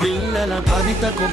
పిల్లల కవితకు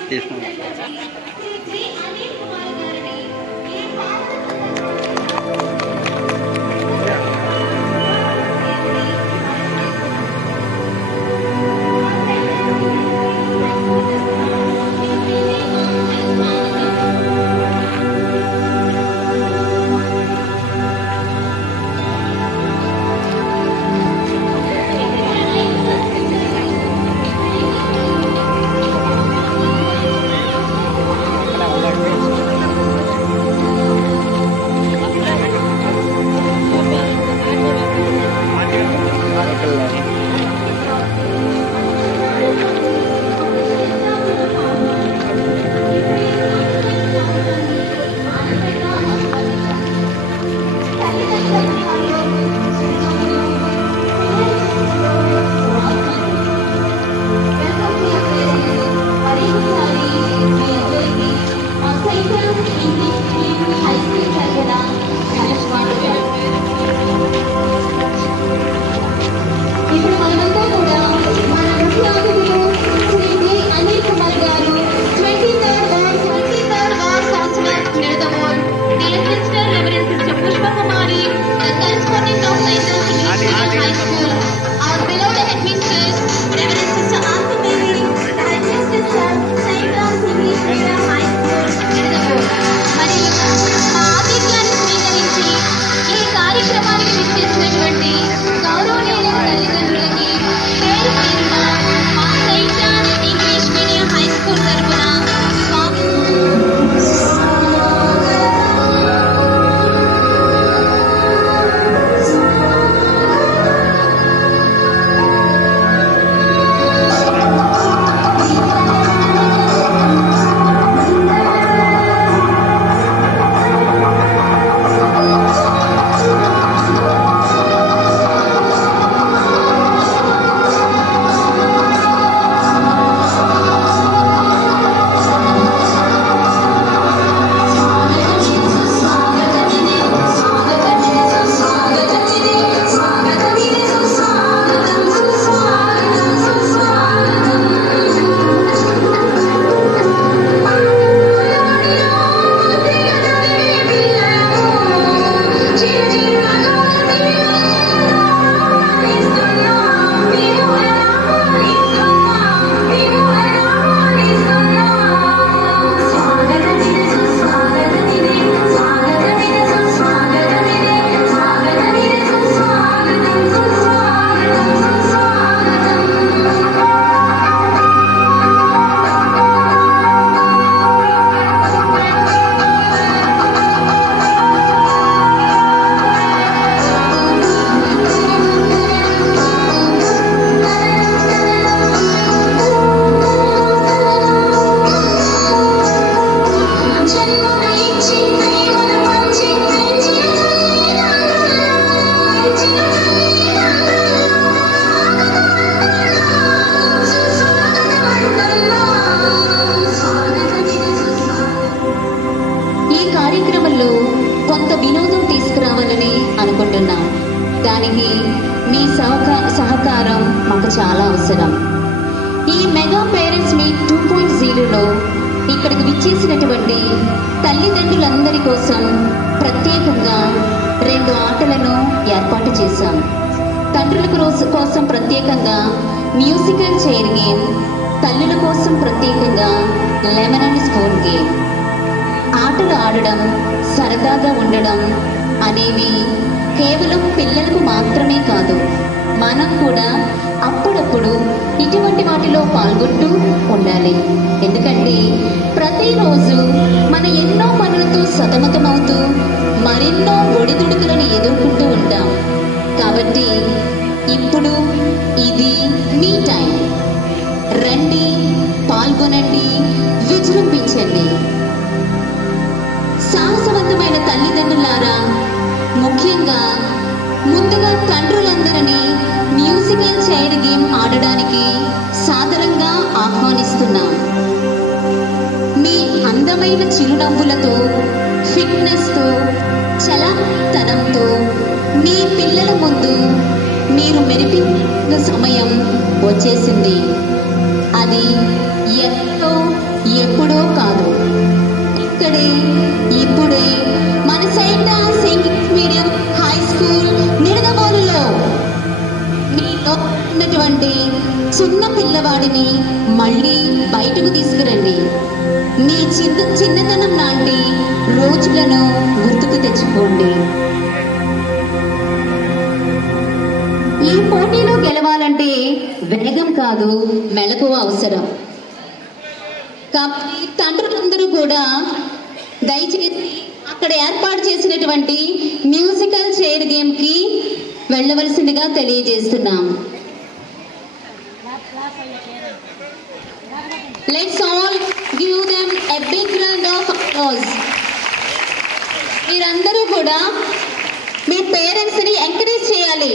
దానికి మీ సహకారం మాకు చాలా అవసరం. ఈ మెగా పేరెంట్స్ మీట్ 2.0లో ఇక్కడికి విచ్చేసినటువంటి తల్లిదండ్రులందరి కోసం ప్రత్యేకంగా 2 ఆటలను ఏర్పాటు చేశాం. తండ్రుల కోసం ప్రత్యేకంగా మ్యూజికల్ చైర్ గేమ్, తల్లుల కోసం ప్రత్యేకంగా లెమన్ అండ్ స్పూన్ గేమ్. ఆటలు ఆడడం, సరదాగా ఉండడం అనేవి కేవలం పిల్లలకు మాత్రమే కాదు, మనం కూడా అప్పుడప్పుడు ఇటువంటి వాటిలో పాల్గొంటూ ఉండాలి. ఎందుకంటే ప్రతిరోజు మన ఎన్నో పనులతో సతమతమవుతూ మరెన్నో ఒడిదుడుకులను ఎదుర్కొంటూ ఉంటాం. కాబట్టి ఇప్పుడు ఇది మీ టైం. రండి, పాల్గొనండి, విజృంభించండి. సాహసవంతమైన తల్లిదండ్రులారా, ముఖ్యంగా ముందుగా తండ్రులందరినీ మ్యూజికల్ చైర్ గేమ్ ఆడడానికి సాదరంగా ఆహ్వానిస్తున్నాం. మీ అందమైన చిరునవ్వులతో, ఫిట్నెస్తో, చలతనంతో మీ పిల్లల ముందు మీరు మెరిపిన సమయం వచ్చేసింది. అది ఎక్కడో ఎప్పుడో కాదు, ఇక్కడే ఇప్పుడే మన site English medium high school నిడదవోలులో మీలో ఉన్నటువంటి చిన్న పిల్లవాడిని మళ్ళీ బయటకు తీసుకురండి. మీ చిన్నతనం లాంటి రోజులను గుర్తుకు తెచ్చుకోండి. ఈ పోటీలో గెలవాలంటే వేగం కాదు, మెలకువ అవసరం. కాబట్టి తండ్రులందరూ కూడా దయచేసి అక్కడ ఏర్పాటు చేసినటువంటి మ్యూజికల్ చైర్ గేమ్కి వెళ్ళవలసిందిగా తెలియజేస్తున్నాం. Let's all give them a big round of applause. మీరందరూ కూడా మీ పేరెంట్స్ని ఎంకరేజ్ చేయాలి.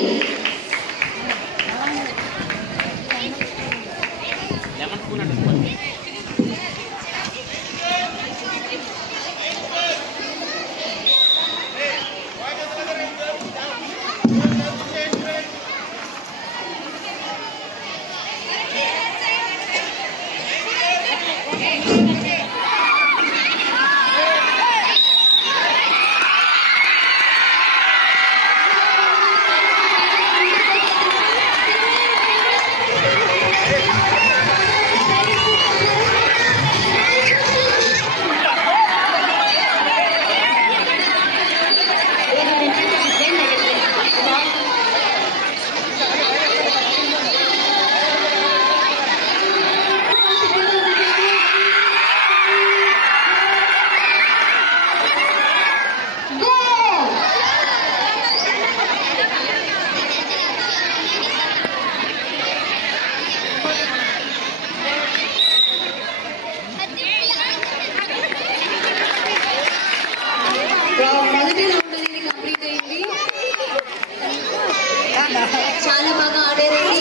చాలా బాగా ఆడారండి.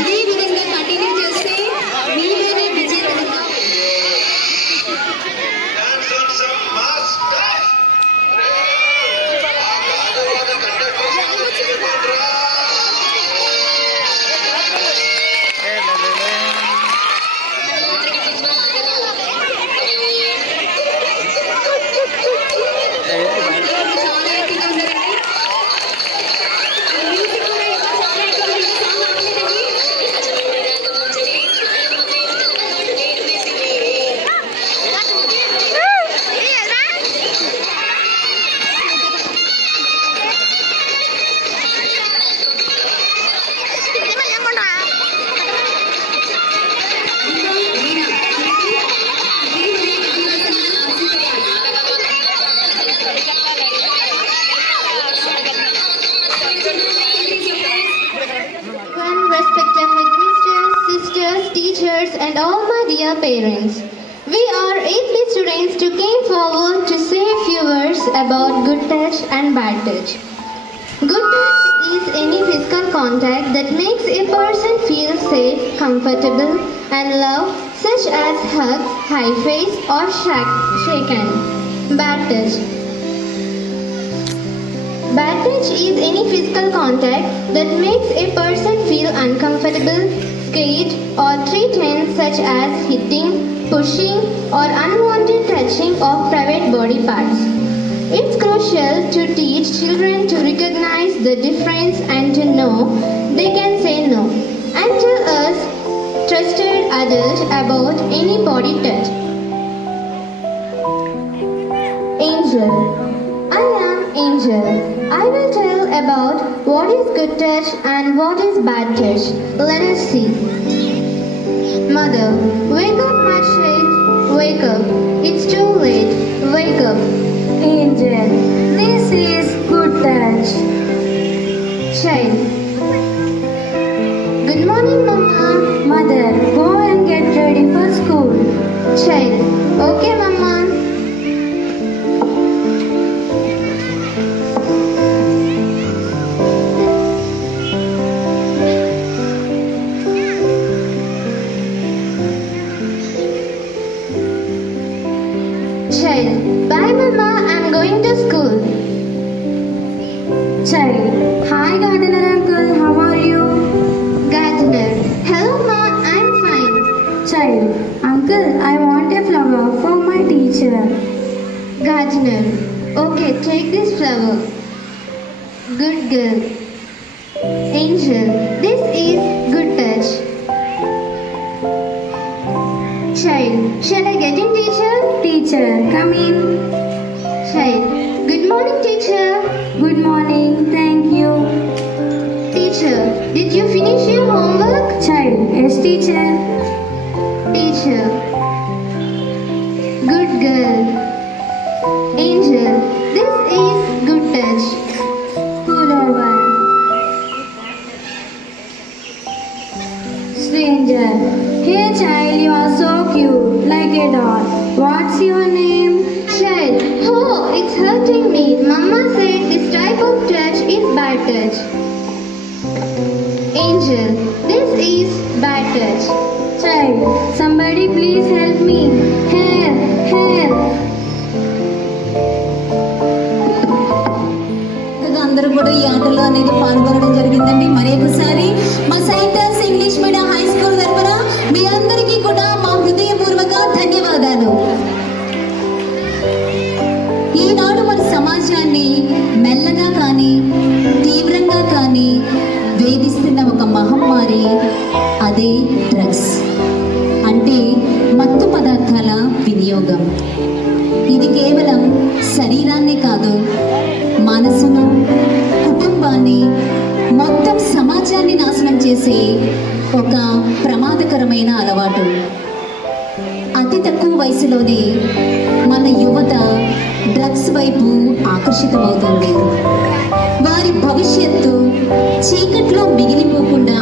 ఇదే విధంగా కంటిన్యూ చేస్తే మీరేనే విజేతలుగా. Teachers and all my dear parents, we are 8th students who came forward to say a few words about good touch and bad touch. Good touch is any physical contact that makes a person feel safe, comfortable and loved, such as hugs, high face or shake hand. Bad touch. Bad touch is any physical contact that makes a person feel uncomfortable, scared or threatened, such as hitting, pushing or unwanted touching of private body parts. It's crucial to teach children to recognize the difference and to know they can say no and tell us trusted adult about any body touch. Angel. I am Angel. I will tell about what is good touch and what is bad touch. Let us see. Mother, wake up my child. Wake up. It's too late. Wake up. Angel, this is good touch. Child. Good morning, Mama. Mother, go and get ready for school. Child. Okay, Mama. Child. Gardener. Okay, take this flower. Good girl. Angel. This is good touch. Child. Shall I get in, teacher? Teacher, come in. Child. Good morning, teacher. Good morning. Thank you. Teacher. Did you finish your homework? Child, yes, teacher. Teacher. Good girl. Angel. This is good touch. Pull over. Stranger. Hey child, you are so cute, like a doll. What's your name? Child. Oh, it's hurting me. Mama said this type of touch is bad touch. Angel. This is bad touch. Child, somebody please help me. Help, help. అందరూ కూడా ఈ ఆటలో అనేది పాల్గొనడం జరిగిందండి. మరి ఒకసారి మా సైంటర్స్ ఇంగ్లీష్ మీడియం హై స్కూల్ తరపున మీ అందరికీ కూడా మా హృదయపూర్వక ధన్యవాదాలు. ఈనాడు మన సమాజాన్ని మెల్లగా కానీ తీవ్రంగా కానీ వేధిస్తున్న ఒక మహమ్మారి అదే డ్రగ్స్, అంటే మత్తు పదార్థాల వినియోగం. ఇది కేవలం శరీరాన్ని కాదు, మనసును, కుటుంబాన్ని, మొత్తం సమాజాన్ని నాశనం చేసే ఒక ప్రమాదకరమైన అలవాటు. అతి తక్కువ వయసులోనే మన యువత డ్రగ్స్ వైపు ఆకర్షితమవుతుంది. వారి భవిష్యత్తు చీకట్లో మిగిలిపోకుండా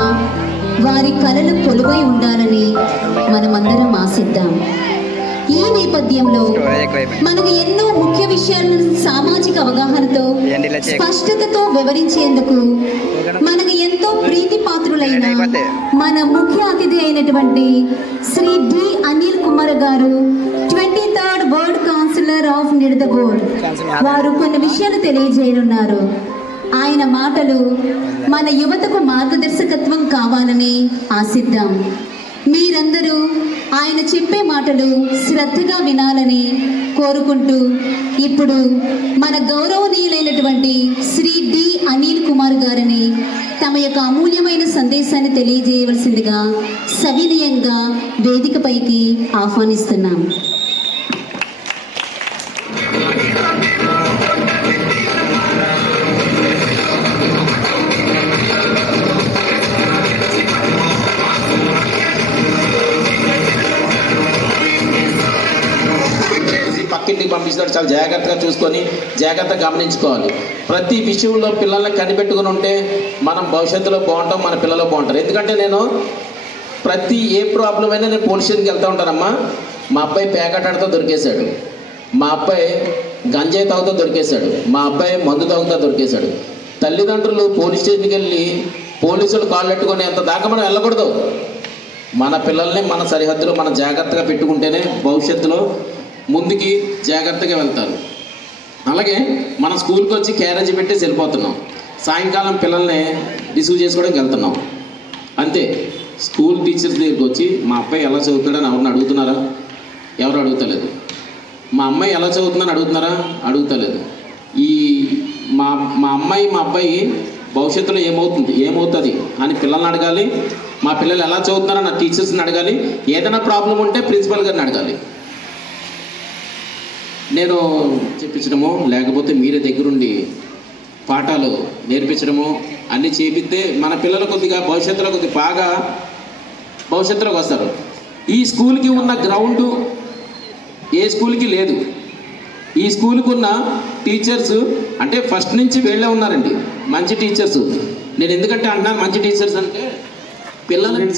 వారి కలలు కొలువై ఉండాలని మనమందరం ఆశిద్దాం. ఈ నేపథ్యంలో మనకు ఎన్నో ముఖ్య విషయాలను సామాజిక అవగాహనతో స్పష్టతతో వివరించేందుకు మనకు ఎంతో ప్రీతి పాత్రులైన మన ముఖ్య అతిథి అయినటువంటి శ్రీ డి అనిల్ కుమార్ గారు, 23rd వర్డ్ కౌన్సిలర్ ఆఫ్ నిడదవోడ్, వారు కొన్ని విషయాలు తెలియజేయనున్నారు. ఆయన మాటలు మన యువతకు మార్గదర్శకత్వం కావాలని ఆశిద్దాం. మీరందరూ ఆయన చెప్పే మాటలు శ్రద్ధగా వినాలని కోరుకుంటూ ఇప్పుడు మన గౌరవనీయులైనటువంటి శ్రీ డి అనిల్ కుమార్ గారిని తమ యొక్క అమూల్యమైన సందేశాన్ని తెలియజేయవలసిందిగా సవినయంగా వేదికపైకి ఆహ్వానిస్తున్నాం. పక్కింటికి పంపించినట్టు చాలా జాగ్రత్తగా చూసుకొని జాగ్రత్తగా గమనించుకోవాలి. ప్రతి విషయంలో పిల్లల్ని కనిపెట్టుకుని ఉంటే మనం భవిష్యత్తులో బాగుంటాం, మన పిల్లలు బాగుంటారు. ఎందుకంటే నేను ఏ ప్రాబ్లం అయినా నేను పోలీస్ స్టేషన్కి వెళ్తూ ఉంటానమ్మా. మా అబ్బాయి పేకటాడుతూ దొరికేశాడు, మా అబ్బాయి గంజాయి తాగుతూ దొరికేశాడు, మా అబ్బాయి మందు తాగుతూ దొరికేశాడు. తల్లిదండ్రులు పోలీస్ స్టేషన్కి వెళ్ళి పోలీసులు కాళ్ళు పెట్టుకొని ఎంత దాకా మనం వెళ్ళకూడదు. మన పిల్లల్ని మన సరిహద్దులో మనం జాగ్రత్తగా పెట్టుకుంటేనే భవిష్యత్తులో ముందుకి జాగ్రత్తగా వెళ్తారు. అలాగే మన స్కూల్కి వచ్చి క్యారేజ్ పెట్టేసి వెళ్ళిపోతున్నాం, సాయంకాలం పిల్లల్ని రిసీవ్ చేసుకోవడానికి వెళ్తున్నాం. అంతే. స్కూల్ టీచర్స్ దగ్గరికి వచ్చి మా అబ్బాయి ఎలా చదువుతున్నాడని ఎవరిని అడుగుతున్నారా? ఎవరు అడుగుతలేదు. మా అమ్మాయి ఎలా చదువుతుందని అడుగుతున్నారా? అడుగుతలేదు. మా అమ్మాయి మా అబ్బాయి భవిష్యత్తులో ఏమవుతుంది అని పిల్లల్ని అడగాలి. మా పిల్లలు ఎలా చదువుతున్నారని నా టీచర్స్ని అడగాలి. ఏదైనా ప్రాబ్లం ఉంటే ప్రిన్సిపల్ గారిని అడగాలి. నేను చెప్పించడము, లేకపోతే మీరే దగ్గరుండి పాఠాలు నేర్పించడము అన్నీ చేపిస్తే మన పిల్లలు కొద్దిగా భవిష్యత్తులో బాగా భవిష్యత్తులోకి వస్తారు. ఈ స్కూల్కి ఉన్న గ్రౌండు ఏ స్కూల్కి లేదు. ఈ స్కూల్కి ఉన్న టీచర్స్ అంటే ఫస్ట్ నుంచి వీళ్ళే ఉన్నారండి, మంచి టీచర్స్. నేను ఎందుకంటే అంటున్నాను మంచి టీచర్స్ అంటే పిల్లలకి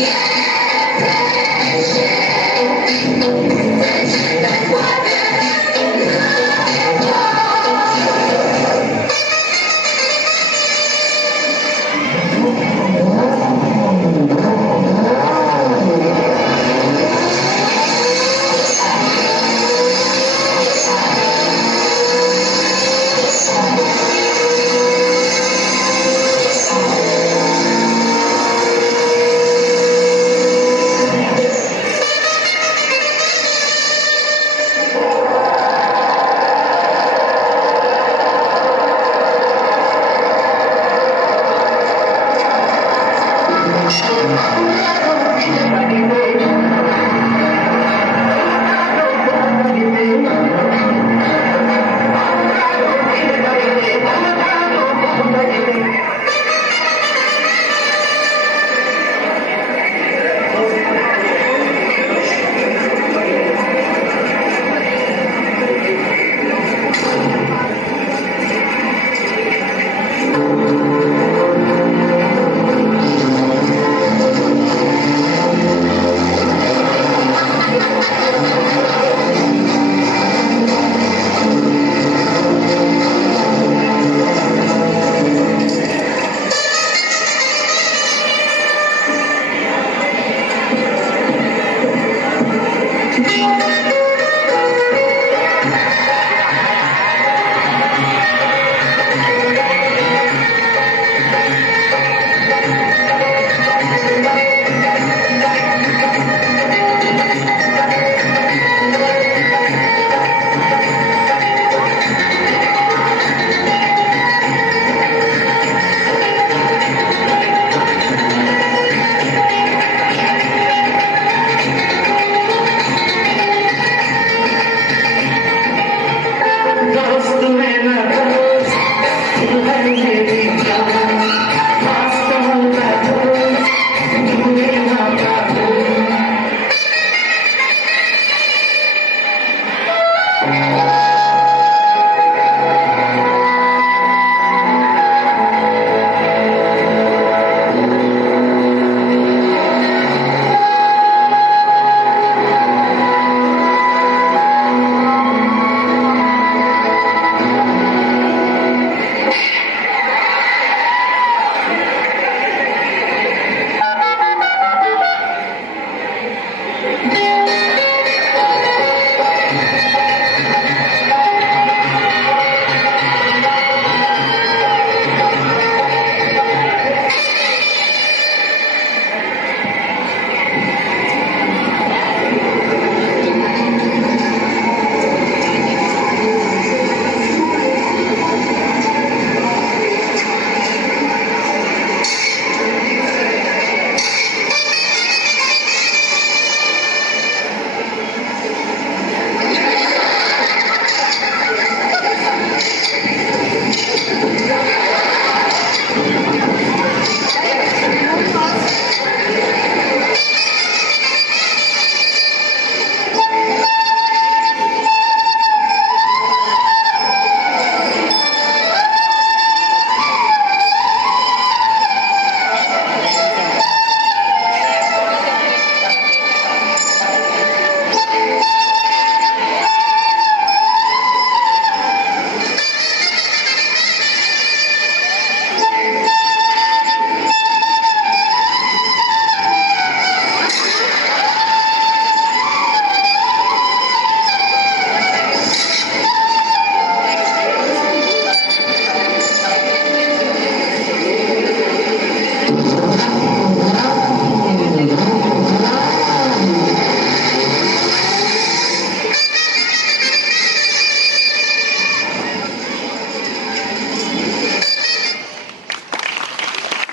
Yeah!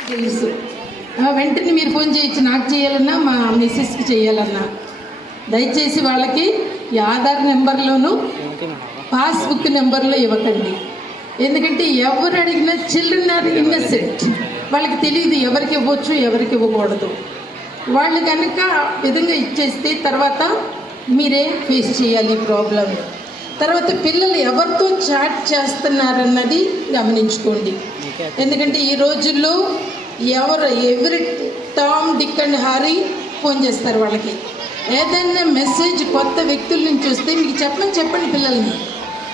తెలుసు. వెంటనే మీరు ఫోన్ చేయొచ్చు, నాకు చేయాలన్నా మా మిస్సెస్కి చేయాలన్నా. దయచేసి వాళ్ళకి ఈ ఆధార్ నెంబర్లోను పాస్బుక్ నెంబర్లో ఇవ్వకండి. ఎందుకంటే ఎవరు అడిగినా చిల్డ్రన్ ఆర్ ఇన్నసెంట్, వాళ్ళకి తెలియదు ఎవరికి ఇవ్వచ్చు ఎవరికి ఇవ్వకూడదు. వాళ్ళు కనుక విధంగా ఇచ్చేస్తే తర్వాత మీరే ఫేస్ చేయాలి ఈ ప్రాబ్లం. తర్వాత పిల్లలు ఎవరితో చాట్ చేస్తున్నారన్నది గమనించుకోండి. ఎందుకంటే ఈ రోజుల్లో ఎవరి Tom Dick and Harry phone చేస్తారు వాళ్ళకి. ఏదైనా మెసేజ్ కొత్త వ్యక్తుల నుంచి వస్తే మీకు చెప్పండి పిల్లల్ని.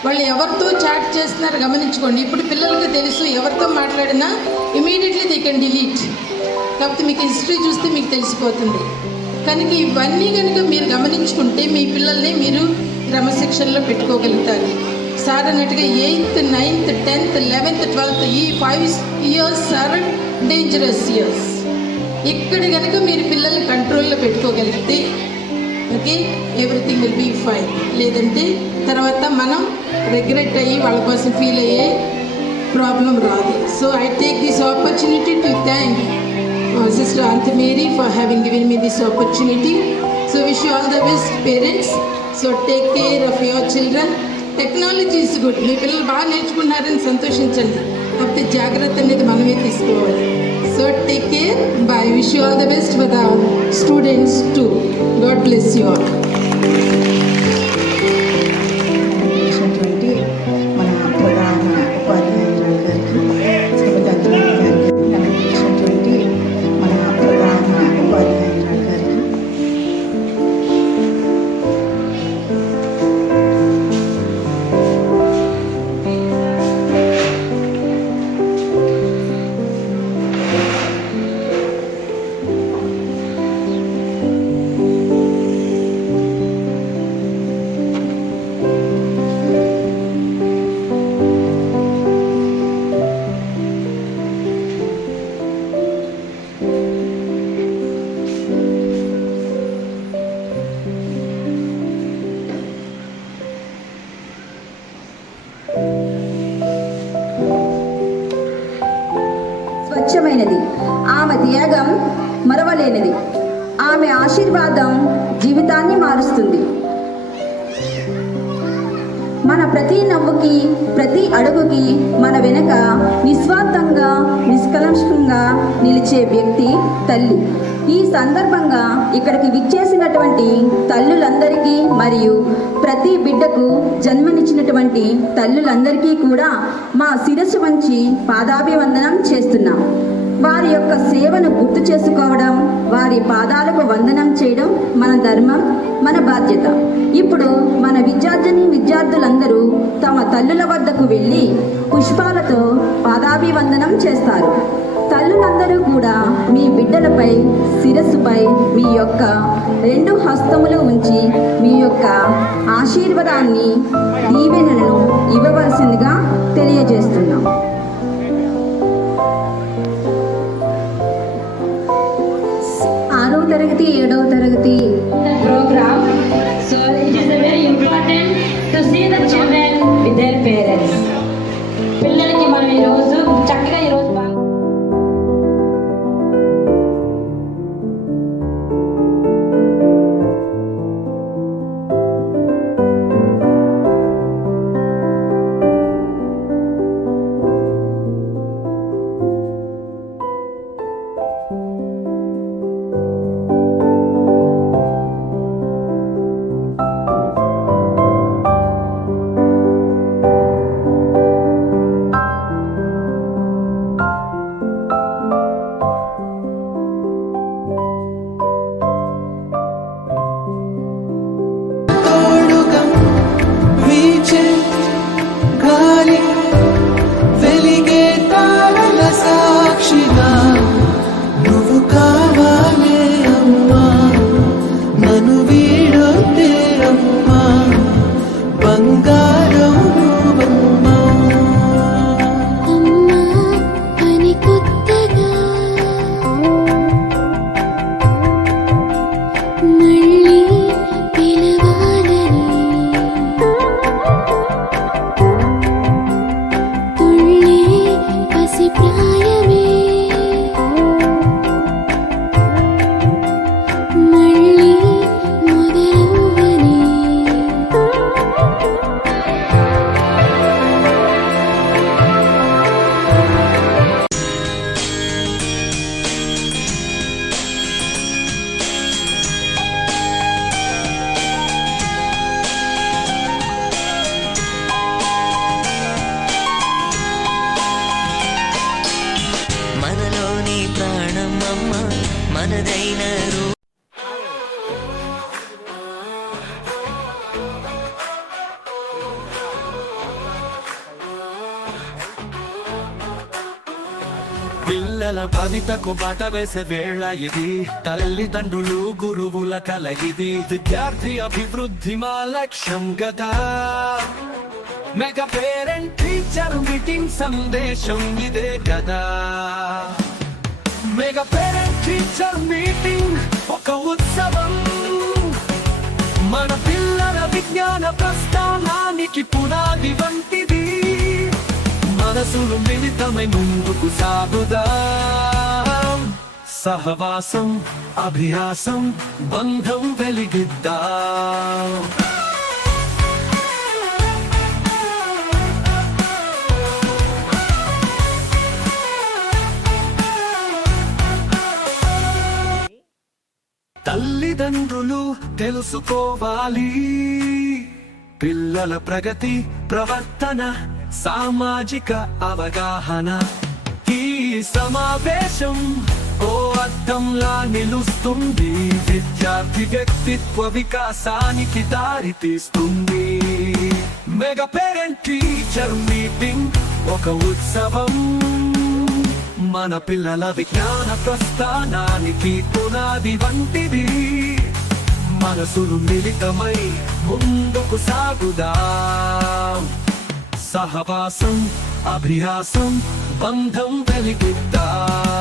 వాళ్ళు ఎవరితో చాట్ చేస్తున్నారు గమనించుకోండి. ఇప్పుడు పిల్లలకి తెలుసు ఎవరితో మాట్లాడినా ఇమీడియట్లీ దే కెన్ డిలీట్. కాకపోతే మీకు హిస్టరీ చూస్తే మీకు తెలిసిపోతుంది. కనుక ఇవన్నీ కనుక మీరు గమనించుకుంటే మీ పిల్లల్ని మీరు క్రమశిక్షణలో పెట్టుకోగలుగుతారు. సార్ అన్నట్టుగా 8th, 9th, 10th, 11th, 12th ఈ 5 years ఆర్ డేంజరస్ ఇయర్స్. ఇక్కడ కనుక మీరు పిల్లల్ని కంట్రోల్లో పెట్టుకోగలిగితే okay everything will be fine. లేదంటే తర్వాత మనం రిగ్రెట్ అయ్యి వాళ్ళ కోసం ఫీల్ అయ్యే ప్రాబ్లం రాదు. So I take this opportunity to thank Sister Auntie Mary for having given me this opportunity. So wish you all the best parents. So take care of your children. Technology is good. మీ పిల్లలు బాగా నేర్చుకున్నారని సంతోషించండి. కాకపోతే జాగ్రత్త అనేది మనమే తీసుకోవాలి. So take care. Bye. Wish you all the best for the students too. God bless you all. మన ప్రధాన ఉపాధ్యాయులు గారికి మన ప్రధాన ఉపాధ్యాయులు గారికి స్వచ్ఛమైనది, ఆమె త్యాగం మరవలేనిది, ఆమె ఆశీర్వాదం జీవితాన్ని మారుస్తుంది. మన ప్రతి నవ్వుకి, ప్రతి అడుగుకి మన వెనక నిస్వార్థంగా, నిష్కలంకంగా నిలిచే వ్యక్తి తల్లి. ఈ సందర్భంగా ఇక్కడికి విచ్చేసినటువంటి తల్లులందరికీ మరియు ప్రతి బిడ్డకు జన్మనిచ్చినటువంటి తల్లులందరికీ కూడా మా శిరస్సు వంచి పాదాభివందనం చేస్తున్నాం. వారి యొక్క సేవను గుర్తు చేసుకోవడం, వారి పాదాలకు వందనం చేయడం మన ధర్మం, మన బాధ్యత. ఇప్పుడు మన విద్యార్థులందరూ తమ తల్లుల వద్దకు వెళ్ళి పుష్పాలతో పాదాభివందనం చేస్తారు. తల్లులందరూ కూడా మీ బిడ్డలపై, శిరస్సుపై మీ యొక్క 2 హస్తములు ఉంచి మీ యొక్క ఆశీర్వాదాన్ని, దీవెనలను ఇవ్వవలసిందిగా తెలియజేస్తున్నాం. తరగతి 7వ తరగతి program. So it is very important to see the children with their parents. పిల్లలకి మనం ఈరోజు చక్కగా ఈరోజు పిల్లల భవితకు బాట వేసే వేళ ఇది, తల్లిదండ్రులు గురువుల కలయిది, విద్యార్థి అభివృద్ధి మా లక్ష్యం గదా. మెగా పేరెంట్ టీచర్ మీటింగ్ సందేశం ఇదే కదా. మెగా పేరెంట్ టీచర్ మీటింగ్ ఒక ఉత్సవం, మన పిల్లల విజ్ఞాన ప్రస్థానానికి పునాది వంటిది. మనసులు మిళితమై ముందుకు సాగుదాం, సహవాసం అభ్యాసం బంధం వెలిగిద్దాం. తల్లిదండ్రులు తెలుసుకోవాలి పిల్లల ప్రగతి, ప్రవర్తన, సామాజిక అవగాహన. ఈ సమావేశం ఓ అద్దంలా నిలుస్తుంది, విద్యార్థి వ్యక్తిత్వ వికాసానికి దారి తీస్తుంది. మెగా పేరెంట్ టీచర్ మీటింగ్ ఒక ఉత్సవం, మన పిల్లల విజ్ఞాన ప్రస్థానానికి పునాది వంటిది. మనసులు మిళితమై ముందుకు సాగుదాం, సహవాసం అభ్యాసం బంధం వెలిగిద్దాం.